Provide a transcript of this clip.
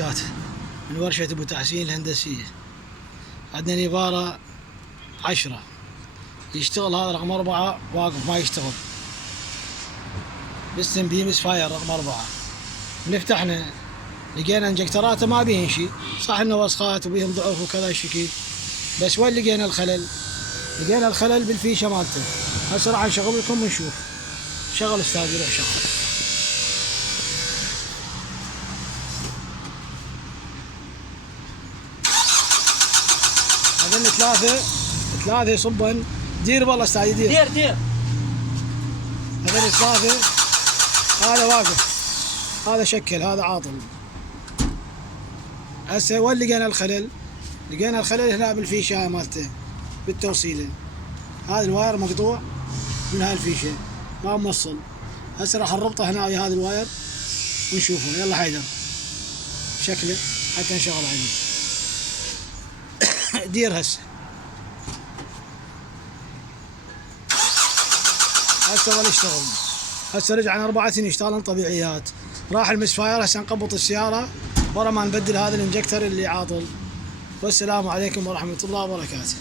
وبركاته. من ورشة أبو تحسين الهندسية. عندنا نظارة 10 يشتغل، هذا رقم 4 واقف ما يشتغل، بستم بي مس فاير رقم 4. نفتحنا لقينا انجكتراته ما بيهن شيء، صح انه وسخات وبيهم ضعف وكذا الشكل، بس وين لقينا الخلل؟ لقينا الخلل بالفيشه مالته. هسه راح نشغل لكم ونشوف. شغل استاذ، يروح شغل. هذول ثلاثة يصبن. دير والله استاذ، دير. هذول ثلاثة. هذا واقف، هذا شكل، هذا عاطل. هسه وين لقينا الخلل؟ لقينا الخلل هنا بالفيشه مالته بالتوصيله. هذا الواير مقطوع من هاي الفيشه ما موصل. هسه راح نربطه هنا ويا هذا الواير ونشوفه. يلا حيدر شكله حتى نشغل عليه. دير هسه ولا يشتغل. هسه رجعنا 4 سنين يشتغلن طبيعيات. راح المسفاير. هسه نقبط السياره ورا ما نبدل هذا الانجكتر اللي عاطل. والسلام عليكم ورحمه الله وبركاته.